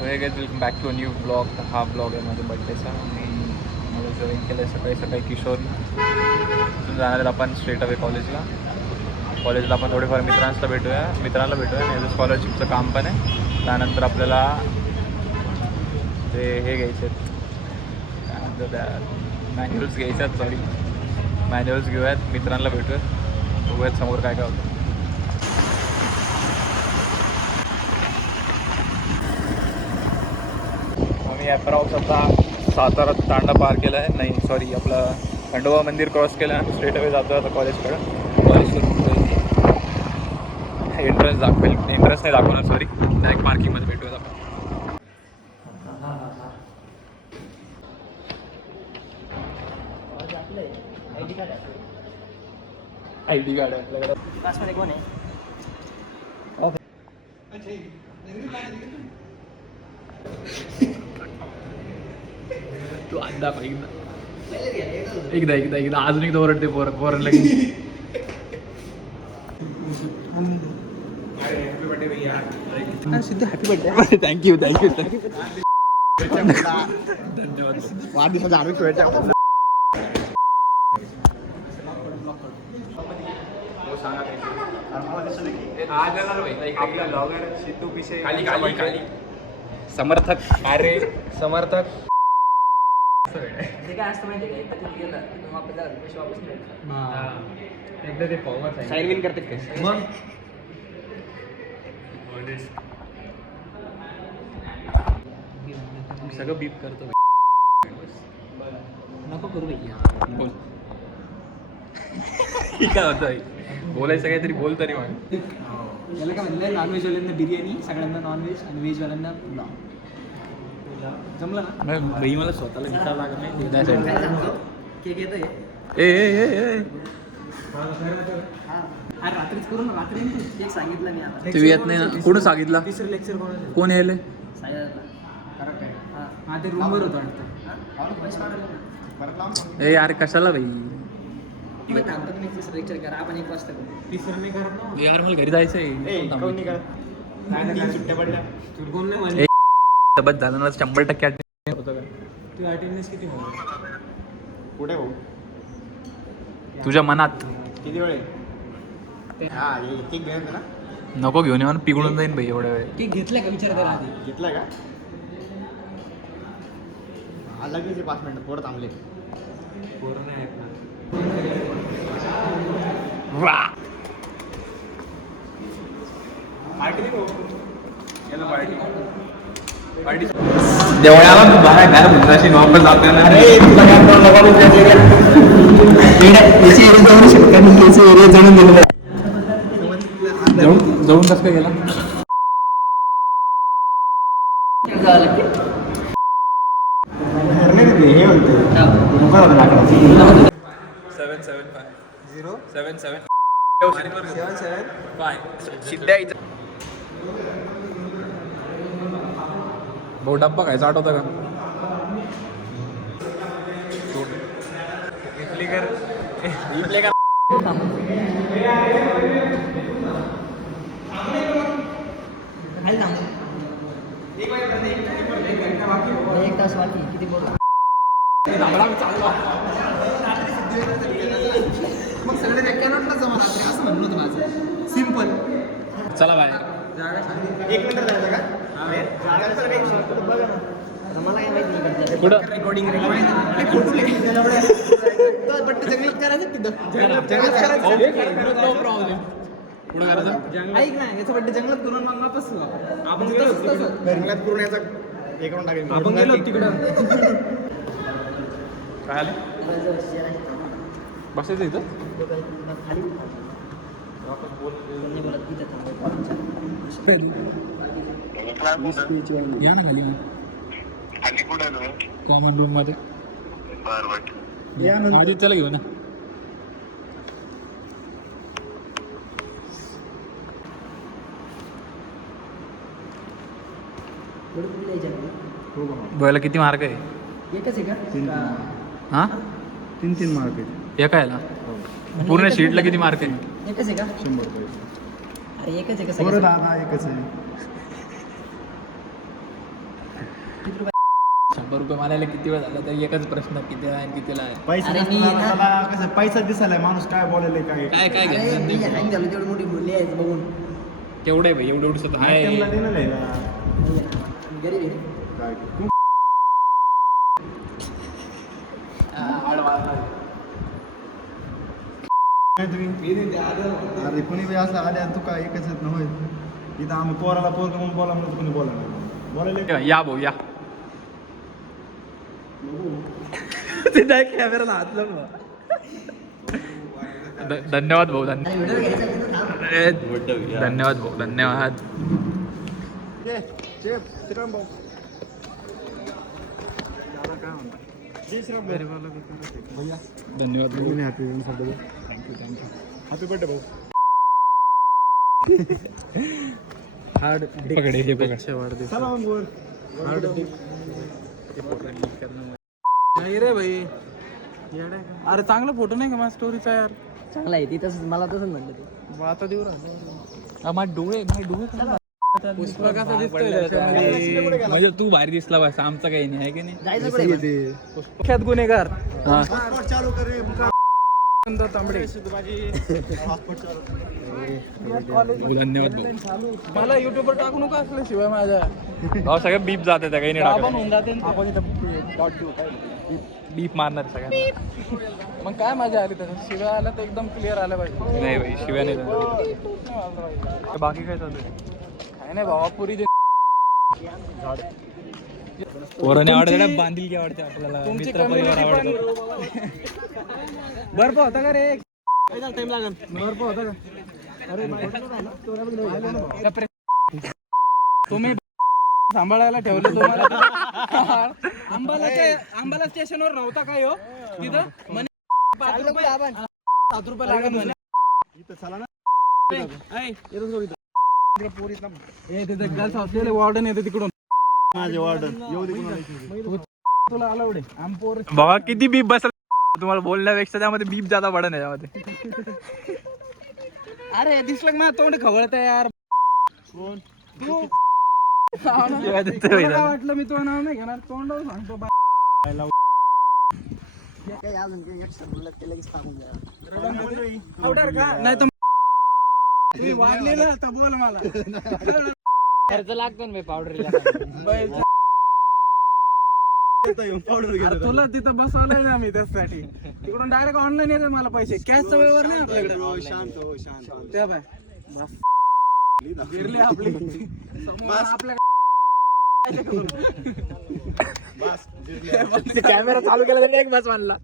Welcome back to new blog. हा blog आहे माझ्या बड्डेचा. मी मला जॉईन केलं आहे सकाळी सकाळी किशोरने. तिथून जाणार आपण स्ट्रेट अवे कॉलेजला. आपण थोडेफार मित्रांना भेटूया आणि स्कॉलरशिपचं काम पण आहे. त्यानंतर आपल्याला ते हे घ्यायचे आहेत, त्यानंतर त्या मॅन्युअल्स घ्यायचे आहेत. मॅन्युअल्स घेऊयात, मित्रांना भेटूयात, बघूयात समोर काय काय होतं. आम्ही अप्रॉक्स आता सातारा तांडा पार केला आहे. नाही सॉरी, आपलं खंडोबा मंदिर क्रॉस केलं आहे. स्ट्रेट अवे जातो आता कॉलेजकडं. एंट्रन्स नाही दाखवणार, सॉरी. डायरेक्ट पार्किंगमध्ये भेटूयात आपण. आय डी कार्ड आहे आपल्याकडे. क्लासमध्ये कोण आहे? तू अंदा एकदा अजून एकदा ओरडते पोरण लगेच. Happy birthday. थँक्यू धन्यवाद. वाढदिवसाचा हार्दिक शुभेच्छा. सिद्धू पिशे समर्थक कार्य समर्थक. ते काय असतं माहिती आहे का? गेलं पैसे वापस मिळतात. एकदा ते फॉर्मच आहे. साइन इन करते काय मग सगळं बीप करतो. नको करू भैया. बोल. काय होतं बोलायचं काहीतरी बोल तरी मग. याला काय म्हणलं, नॉनव्हेजवाल्यांना बिर्याणी, सगळ्यांना नॉनव्हेज आणि व्हेजवाल्यांना पुलाव. जमलं ना? भाई मला स्वतःला विचार लागत नाही. केक येतोय. ए रात्रीच करू ना. रात्री केक सांगितलं मी आता. तू येत नाही ना? कोण सांगितलं? तिसरं लेक्चर कोण यायले? हा ते रूमवर होतं वाटतं. ए यार कशाला भाई? तुम्ही तिसरं लेक्चर करा, आपण 1 वाजता करू. तिसरं नाही करत ना यार मला घरी जायचंय. बस झालं ना. 100% होतं का? तू अटेंडन्स किती कुठे भाऊ? तुझ्या मनात. किती वेळ आहे? हा केक घेऊन ना. नको घेऊन येऊन पिघळून जाईन भाई एवढ्या वेळ. केक घेतलाय का विचार करा आधी. घेतला का? हा लगेच 5 मिनिटं पोरं थांबले. पोरं नाही आहेत ना. देवळाला तू बाहेर घर भुंजाशी वापस जाताना. जवळून कसं काय गेला? हे म्हणते 775 भाऊ डब्बा खायचा आठवतं का? एक तास बाकी किती बोला. मग सगळे कॅनॉटला जमा राहते असं म्हणलं होतं माझं. सिम्पल. चला बाहेर. 1 मिनिट जायचं का? बघा ना. मला काय माहिती नाही. कुठं? रेकॉर्डिंग बट्ट जंगलात करायचं तिथं. जंगलात करायचं. No problem. पुढं करायचं. ऐक ना, याचं बड्डे जंगलात करून मग वापस आपण गेलो तसं. जंगलात पूर्ण याचा हे करून टाकेल. आपण गेलो तिकडं. काय आलं? बसायचं इथं? या ना खाली. कॉमन रूम मध्ये आदित्यला घेऊ ना. बोला किती मार्क आहे? एकच आहे का? हां 3 मार्क आहेत. एका याला पूर्ण शीटला किती मार्क आहे? एकच आहे का? 100 रुपये. अरे एकच आहे का? बरं दादा एकच आहे. 100 रुपये मारायला किती वेळ झाला तरी एकच प्रश्न, किती आहे आणि कितीला आहे. पैसा अरे मी नसताना ना- त्याला कसं पैसा दिसायला माणूस काय बोलायला काय काय काय अरे घ्यायचं मी नाही. हँग झालो तेवढी मोठी बोलली आहे बघून. केवढे भाई एवढं एवढं त्यांना आहे. देणं लिहायला. नाही आहे. मी गरीब आहे रे. काय काय तुम्ही अरे कोणी बी असं आल्या तू काय एकच नव्हे इथं आम्ही पोराला पोरग म्हणून बोला म्हणून कोणी बोला नाही बोलायला या भाऊ या. कॅमेरा हात लावून धन्यवाद भाऊ अरे व्हिडिओ घ्यायचा असेल तर थांब. धन्यवाद भाऊ धन्यवाद. श्रीराम भाऊ जय श्रीराम भैया धन्यवाद भाऊ. हॅपी बर्थडे भाऊ हार्ड पकडे हे पकड. चला मग वर नाही रे भाई. अरे चांगला फोटो नाही का माझ्या स्टोरीचा यार. चांगला आहे ती तसंच मला तसंच म्हणलं ते. आता देऊ राहिलो. माझे डोळे पुष्पा कसा दिसतोय त्याच्यामध्ये? म्हणजे तू भारी दिसला बस, आमचा काही नाही आहे की नाही. जायचं कुठे पण? पुष्पाख्यात गुन्हेगार चालू करे तांबडे. धन्यवाद भाऊ. मला युट्यूबवर टाकू नका असलं शिवाय माझ्या. भाऊ सगळे बीप जात आहे काही नाही आपण टाकत. होऊन जाते ना. आपण इथं डॉट देऊ काय. बीप मारणार सगळ्यांना. मग काय मजा आली त्याच्यात. शिवाय आला तर एकदम क्लिअर आलं पाहिजे. नाही भाई शिव्या नाही देणार. नाही आलं पाहिजे. बाकी काय चालू आहे? काय नाही भावा पुरी दे. पोराने आवडते बांधील की आवडते आपल्याला. तुमची मित्र परिवार community आवडतो. बर्फ होता का रे? टाइम लागेल. बर्फ होता का? अरे तुम्ही सांभाळायला ठेवलं तुम्हाला. अंबाला स्टेशनवर नव्हता काय हो तिथं म्हणे 5 रुपये 7 रुपये लागत म्हणे. ऐ, ए, तिथे गर्ल्स हॉस्टेल वॉर्डन येते तिकडून. माझे वार्डन येऊ दे कोणाला. तुला अलाउड आहे. आम पोर बाबा किती बीप बसल तुम्हाला बोलण्यापेक्षा त्यामध्ये बीप जादा पडन याच्यामध्ये. अरे दिसलं का माझं तोंड खवळत आहे यार. कोण तू? शिवाय देतोय तुला भाई काय जरा. वाटलं मी तो नाव नाही घेणार. तोंडावर सांगतो बा. काही अजून काही extra बोललं ते लगेच टाकून द्या. पावडर का? नाही तर तुम्ही वाढलेलं तर बोल मला. खर्च लागतो ना पावडरला. अरे तुला तिथं बसवलंय ना मी त्यासाठी. तिकडून डायरेक्ट ऑनलाईन येते मला पैसे. कॅशचा व्यवहार नाही आपल्याकडे. शांत हो शांत हो त्या बाय गिरली आपली समोर आपल्या. कॅमेरा चालू केला तरी एक बस मानला.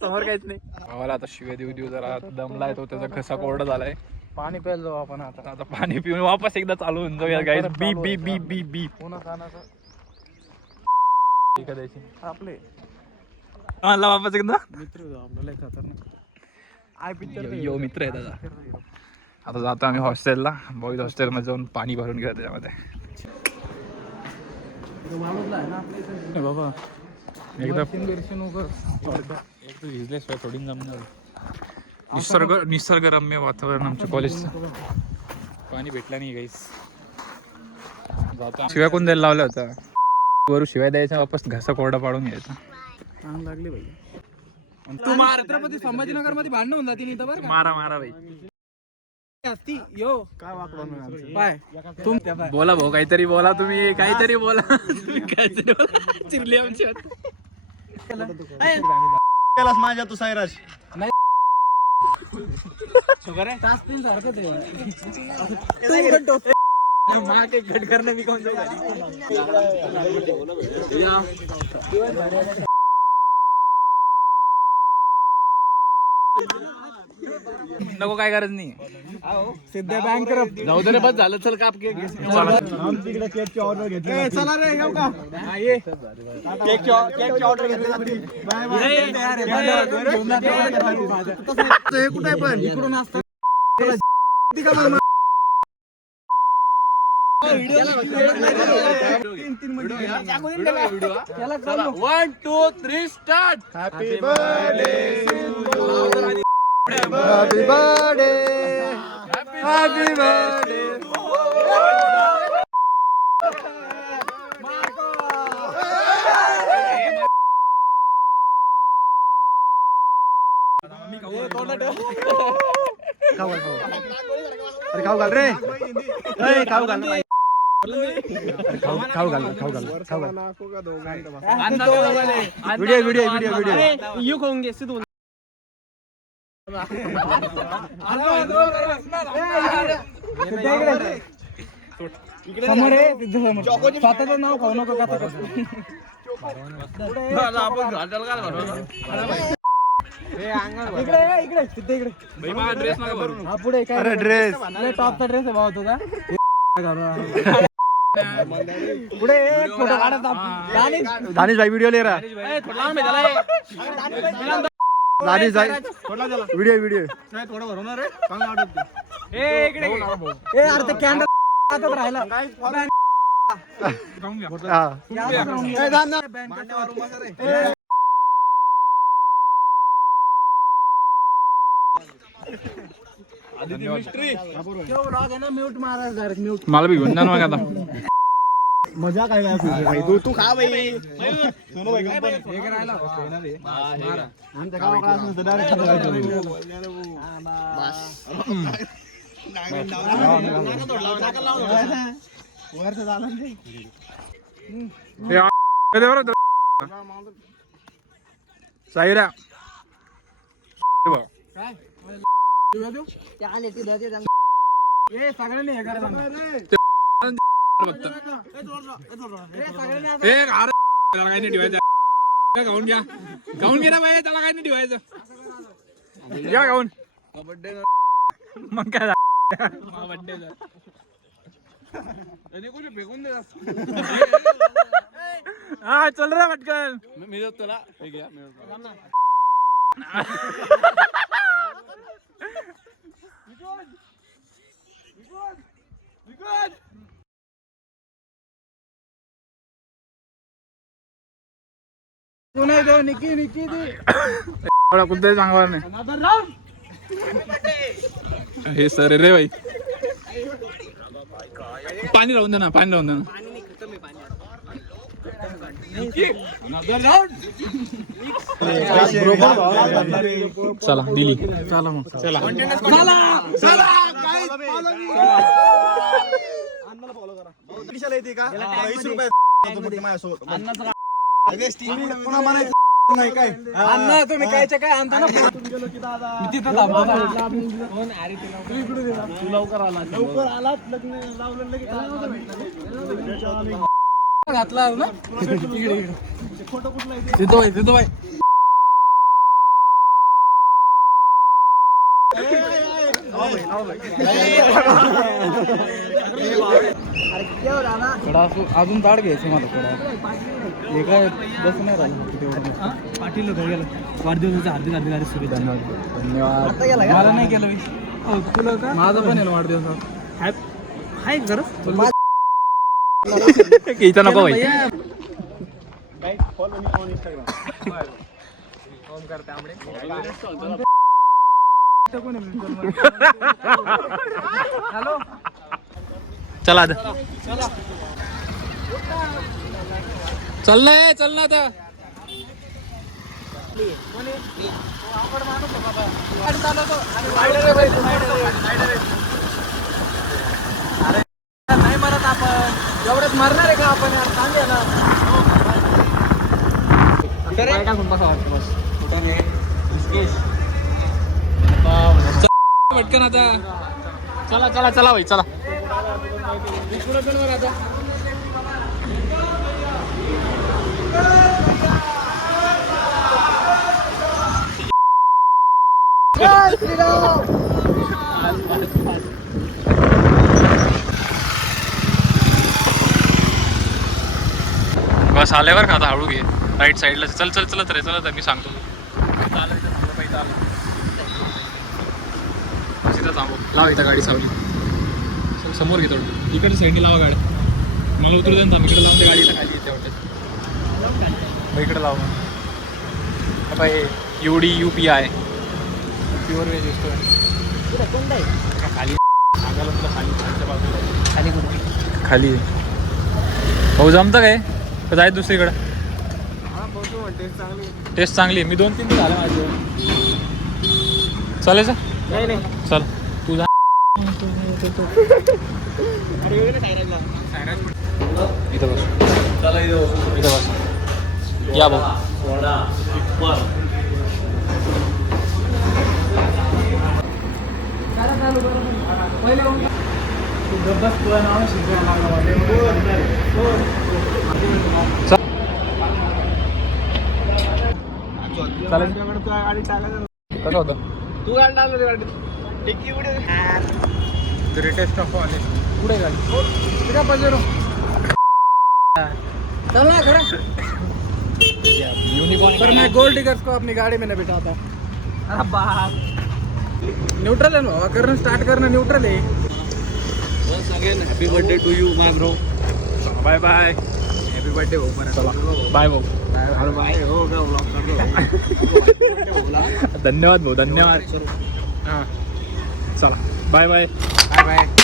समोर काहीच नाही. भावाला आता शिव्या देऊ जरा दमलाय तो. त्याचा घसा कोरडा झालाय. पाणी प्यायला जाऊ आपण आता. आता पाणी पिऊन वापस एकदा चालू होऊन जाऊया गाईस. बीप बीप बीप बीप बीप. पुन्हा खाण्याचं एखाद्याची आपले मला वापस एकदा. मित्र आपल्याला खतरनाक आय पिक्चर. यो मित्र आहे त्याचा. आता जातो आम्ही हॉस्टेलला. बॉईज हॉस्टेलमध्ये जाऊन पाणी भरून घेऊ त्याच्यामध्ये. बाबा एकदा एक भिजल्याशिवाय थोडी जमणार. निसर्गरम्य वातावरण आमच्या कॉलेजचं. पाणी भेटलं नाही गाईस. जातो. शिव्या कोण द्यायला लावल्या होत्या? वरून शिवाय द्यायच्या वापस घसा कोरडा पाडून घ्यायचा. चांगली लागली भाई. तू छत्रपती संभाजीनगर मध्ये भांडण होऊन जाते इथं बरं का. मारा मारा भाई. असती यो काय वाकलो पाय तुम त्या पाय. बोला भाऊ काहीतरी बोला. तुम्ही काहीतरी बोला. तुम्ही काहीतरी बोला. चिरली आमची केलास माझ्या तू सायराज तासपीन सारखं ते. माँ के घट करने भी कौन सा नको काय गरज नाही. सिद्ध्या बँक जाऊ दे रे बस झालं. चल काप केक. आमच्याकडे केकची ऑर्डर घेतली चला रे येऊ का. ये केकची ऑर्डर घेतली जाते बाय हे कुठे पण इकडून असतं. One two three start. Happy birthday happy birthday happy birthday खाऊ घाल रे ए, खाऊ घाल खाऊ घाल व्हिडिओ व्हिडिओ व्हिडिओ व्हिडिओ यू खाऊंगे सिद्धू समोर आहे स्वतःच नाव खाऊ नको का इकडे इकडे तिथे इकडे हा पुढे काय अरे ड्रेस टॉपचा ड्रेस आहे भाऊ तुझा पुढे फोटो काढत दानिश भाई व्हिडिओ ले रहा दानिश भाई व्हिडिओ व्हिडिओ थोडं भरवणार रे चांगलं वाटत ए अरे ते कॅन्डल राहिला म्यूट मारा म्यूट मला बी घेऊन जा ना मग आता मजा काय काय तू खा भाई आमच्या गावात काय असं डायरेक्ट वर्ष झालं साईरा सगळ्यांनी हे करायला काय नाही ठेवायचं गाऊन घ्या गाऊन घे ना बाई त्याला काय नाही ठेवायचं घ्या गाऊन मग काय फेकून दे हा चल रे पटकन मी देतो तुला निकी निकी कुठे सांगणार नाही हे सर रे भाई पाणी राहून दे ना पाणी राहून दे ना चला दिली चला मग चला किशाला येते का 20 रुपये माझ्यासोबत पुन्हा म्हणायचं नाही काय अण्णा तुम्ही कायच्या काय आणता ना तिथं थांबा लवकर आलात लग्न लावलं लगेच घातला ना फोटो कुठला तिथं बाई अजून ताड घ्यायचं मला थोडा हे काय बस नाही राहिलं पाटील गेलं वाढदिवसाचा हार्दिक सुविधा धन्यवाद मला नाही केलं तुला का माझा पण आहे वाढदिवस हाय खरं इथं नको भाई हॅलो चला चल ना आता नाही मरत आपण एवढ्यात मरणार आहे का आपण यार सांगे ना पटकन आता चला भाई चला आता बस आल्यावर का आता हळू घे राईट साईडला चलत रे मी सांगतो तिथं थांबव लाव इथं गाडी सावली चल समोर घे थोडं इकडे साईडने लावा गाडी मला उतरू दे ना इकडे लावून ते गाडीला खाली येते वाटत मग इकडे लाव by UD UPI pure veg restaurant खाली सांगायला तुला खाली खाली भाऊ जमतं काय का जायचं दुसरीकडे टेस्ट चांगली आहे मी 2-3 झालं माझं चालायचं नाही चल तू जा इथं बस इथं बस या भाऊ चालेल कसं होतं तू गाडी टाकलं गाडी टिक्की पुढे ग्रेटेस्ट ऑफ ऑल पुढे गाडी तिला पजेरो चल ना खड़ा पर मैं गोल्ड डिगर्स को अपनी गाड़ी में नहीं बिठाता न्यूट्रल है ना करना स्टार्ट करना न्यूट्रल है happy birthday to you my bro bye bye happy birthday भाऊ परत चला बाय भाऊ अरे बाय हो का व्लॉग करतो धन्यवाद भाऊ धन्यवाद हां चला बाय बाय बाय बाय